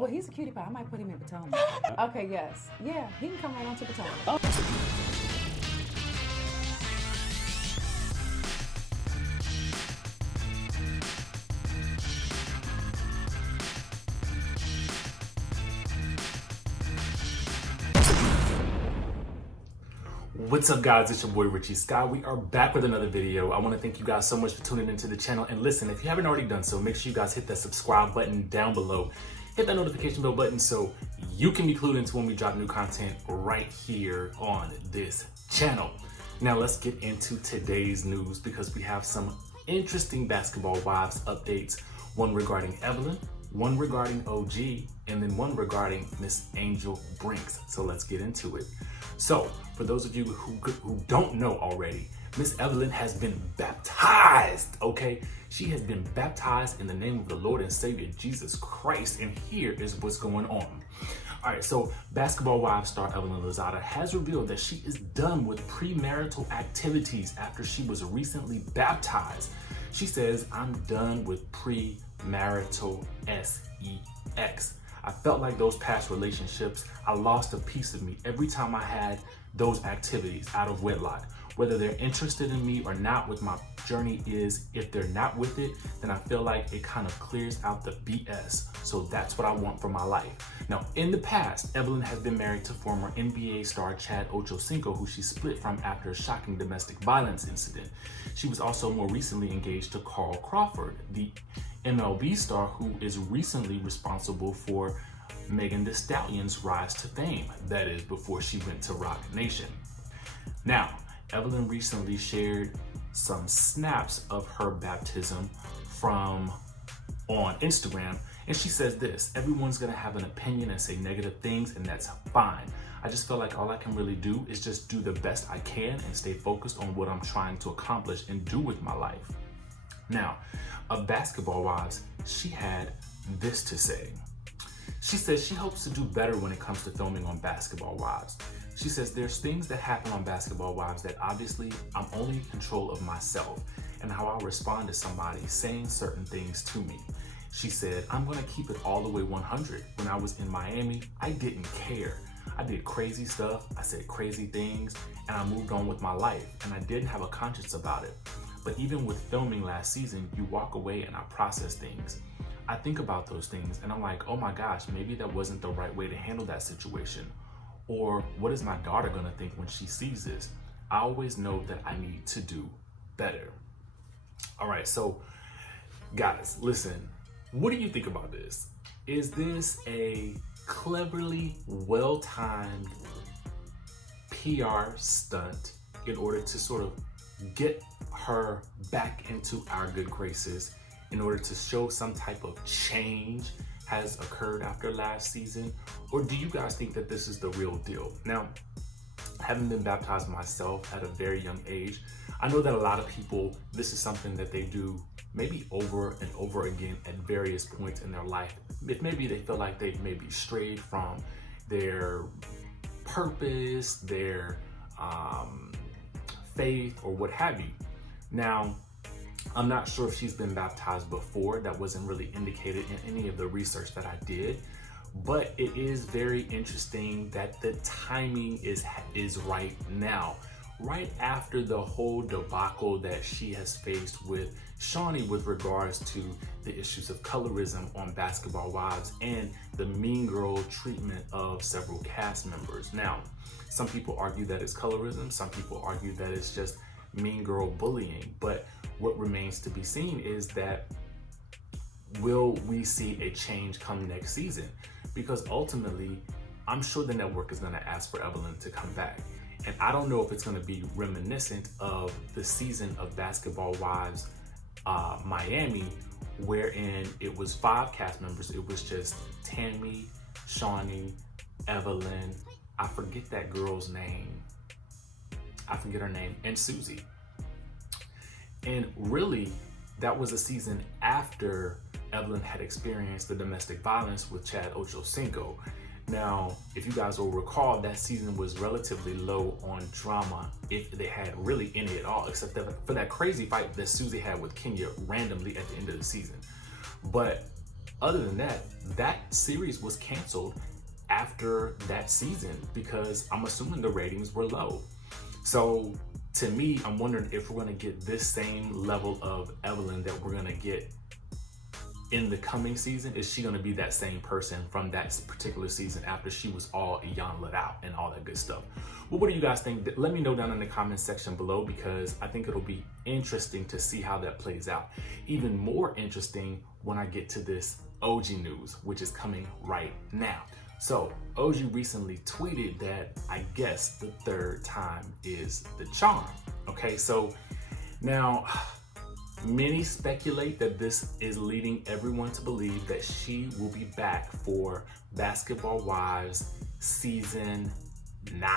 Well, he's a cutie pie. I might put him in Potomac. Okay, yes. Yeah, he can come right on to Potomac. Oh. What's up, guys? It's your boy Richie Sky. We are back with another video. I want to thank you guys so much for tuning into the channel. And listen, if you haven't already done so, make sure you guys hit that subscribe button down below. Hit that notification bell button so you can be clued into when we drop new content right here on this channel. Now let's get into today's news because we have some interesting Basketball Wives updates. One regarding Evelyn, one regarding OG, and then one regarding Miss Angel Brinks. So let's get into it. So, for those of you who don't know already, Miss Evelyn has been baptized, okay? She has been baptized in the name of the Lord and Savior Jesus Christ, and here is what's going on. All right, so Basketball Wives star Evelyn Lozada has revealed that she is done with premarital activities after she was recently baptized. She says, "I'm done with premarital sex. I felt like those past relationships, I lost a piece of me every time I had those activities out of wedlock. Whether they're interested in me or not, what my journey is, if they're not with it, then I feel like it kind of clears out the BS. So that's what I want for my life." Now, in the past, Evelyn has been married to former NBA star Chad Ochocinco, who she split from after a shocking domestic violence incident. She was also more recently engaged to Carl Crawford, the MLB star who is recently responsible for Megan Thee Stallion's rise to fame. That is before she went to Rock Nation. Now, Evelyn recently shared some snaps of her baptism on Instagram, and she says this: "Everyone's gonna have an opinion and say negative things, and that's fine. I just feel like all I can really do is just do the best I can and stay focused on what I'm trying to accomplish and do with my life." Now, of Basketball Wives, she had this to say. She says she hopes to do better when it comes to filming on Basketball Wives. She says there's things that happen on Basketball Wives that obviously I'm only in control of myself and how I respond to somebody saying certain things to me. She said, "I'm gonna keep it all the way 100. When I was in Miami, I didn't care. I did crazy stuff, I said crazy things, and I moved on with my life, and I didn't have a conscience about it. But even with filming last season, you walk away and I process things. I think about those things and I'm like, oh my gosh, maybe that wasn't the right way to handle that situation. Or what is my daughter gonna think when she sees this? I always know that I need to do better." All right, so guys, listen, what do you think about this? Is this a cleverly well-timed PR stunt in order to sort of get her back into our good graces, in order to show some type of change has occurred after last season? Or do you guys think that this is the real deal? Now, having been baptized myself at a very young age, I know that a lot of people, this is something that they do maybe over and over again at various points in their life. If maybe they feel like they've maybe strayed from their purpose, their faith, or what have you. Now, I'm not sure if she's been baptized before. That wasn't really indicated in any of the research that I did, but it is very interesting that the timing is right now, right after the whole debacle that she has faced with Shawnee with regards to the issues of colorism on Basketball Wives and the mean girl treatment of several cast members. Now, some people argue that it's colorism, some people argue that it's just mean girl bullying, but what remains to be seen is that will we see a change come next season? Because ultimately, I'm sure the network is gonna ask for Evelyn to come back. And I don't know if it's gonna be reminiscent of the season of Basketball Wives Miami, wherein it was 5 cast members. It was just Tammy, Shawnee, Evelyn, I forget that girl's name. I forget her name, and Susie. And really, that was a season after Evelyn had experienced the domestic violence with Chad Ochocinco. Now, if you guys will recall, that season was relatively low on drama, if they had really any at all, except for that crazy fight that Susie had with Kanye randomly at the end of the season. But other than that, that series was canceled after that season because I'm assuming the ratings were low. So to me, I'm wondering if we're gonna get this same level of Evelyn that we're gonna get in the coming season. Is she gonna be that same person from that particular season after she was all young, let out, and all that good stuff? Well, what do you guys think? Let me know down in the comment section below, because I think it'll be interesting to see how that plays out. Even more interesting when I get to this OG news, which is coming right now. So OG recently tweeted that I guess the third time is the charm. Okay, so now many speculate that this is leading everyone to believe that she will be back for Basketball Wives season 9.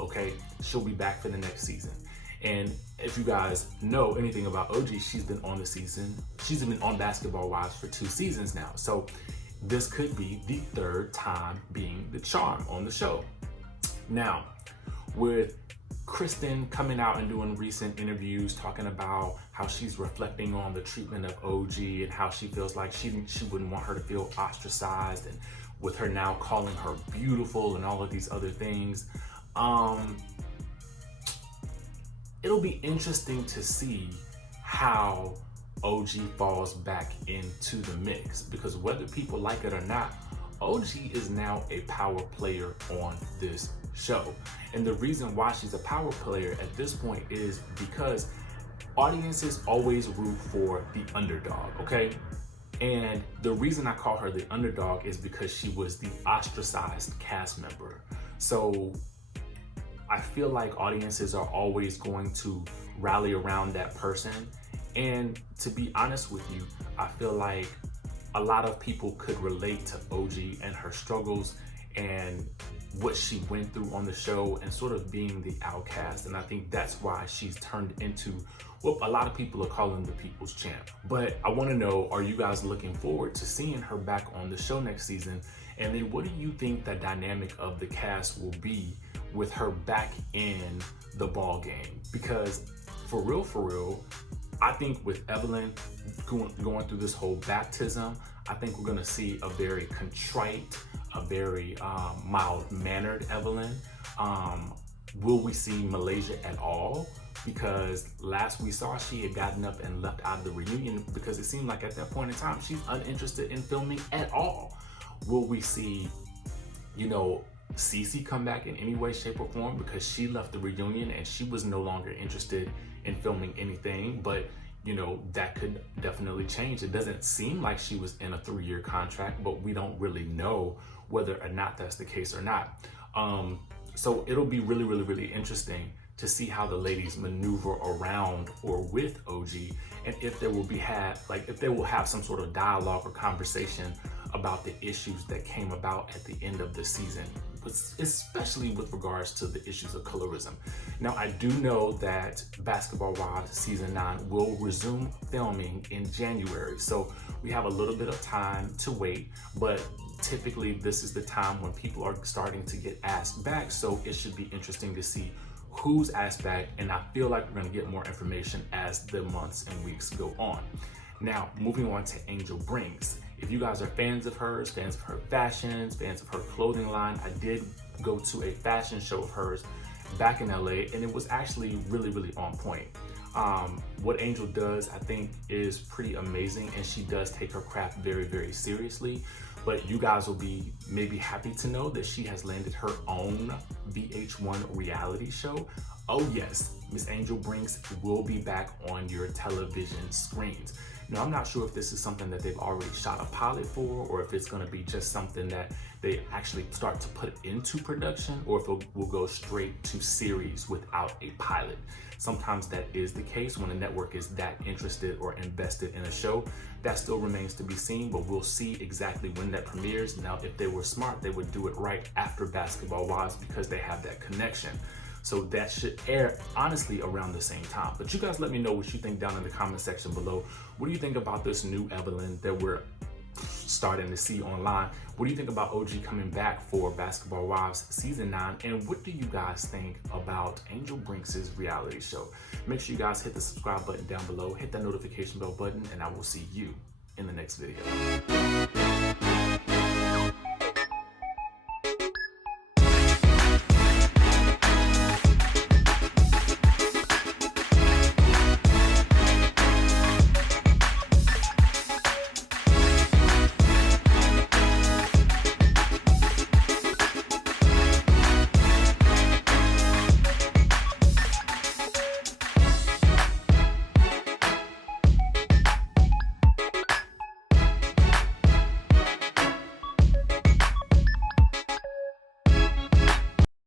Okay, she'll be back for the next season. And if you guys know anything about OG, she's been on Basketball Wives for 2 seasons now. So this could be the third time being the charm on the show. Now, with Kristen coming out and doing recent interviews talking about how she's reflecting on the treatment of OG and how she feels like she wouldn't want her to feel ostracized, and with her now calling her beautiful and all of these other things, it'll be interesting to see how OG falls back into the mix, because whether people like it or not, OG is now a power player on this show. And the reason why she's a power player at this point is because audiences always root for the underdog, okay? And the reason I call her the underdog is because she was the ostracized cast member. So I feel like audiences are always going to rally around that person. And to be honest with you, I feel like a lot of people could relate to OG and her struggles and what she went through on the show and sort of being the outcast. And I think that's why she's turned into what a lot of people are calling the people's champ. But I want to know, are you guys looking forward to seeing her back on the show next season? And then what do you think the dynamic of the cast will be with her back in the ball game? Because for real, I think with Evelyn going through this whole baptism, I think we're gonna see a very contrite, a very mild-mannered Evelyn. Will we see Malaysia at all? Because last we saw, she had gotten up and left out of the reunion because it seemed like at that point in time, she's uninterested in filming at all. Will we see, Cece come back in any way, shape, or form, because she left the reunion and she was no longer interested in filming anything? But that could definitely change. It doesn't seem like she was in a 3-year contract, but we don't really know whether or not that's the case or not. So it'll be really interesting to see how the ladies maneuver around or with OG, and if there will be if they will have some sort of dialogue or conversation about the issues that came about at the end of the season, especially with regards to the issues of colorism. Now, I do know that Basketball Wives season 9 will resume filming in January, so we have a little bit of time to wait, but typically this is the time when people are starting to get asked back, so it should be interesting to see who's asked back, and I feel like we're going to get more information as the months and weeks go on. Now, moving on to Angel Brinks. If you guys are fans of hers, fans of her fashions, fans of her clothing line, I did go to a fashion show of hers back in LA, and it was actually really on point. What Angel does, I think, is pretty amazing, and she does take her craft very seriously. But you guys will be maybe happy to know that she has landed her own VH1 reality show. Oh yes, Miss Angel Brinks will be back on your television screens. Now, I'm not sure if this is something that they've already shot a pilot for, or if it's going to be just something that they actually start to put into production, or if it will go straight to series without a pilot. Sometimes that is the case when a network is that interested or invested in a show. That still remains to be seen, but we'll see exactly when that premieres. Now, if they were smart, they would do it right after Basketball Wives because they have that connection. So that should air, honestly, around the same time. But you guys let me know what you think down in the comment section below. What do you think about this new Evelyn that we're starting to see online? What do you think about OG coming back for Basketball Wives season 9? And what do you guys think about Angel Brinks' reality show? Make sure you guys hit the subscribe button down below, hit that notification bell button, and I will see you in the next video.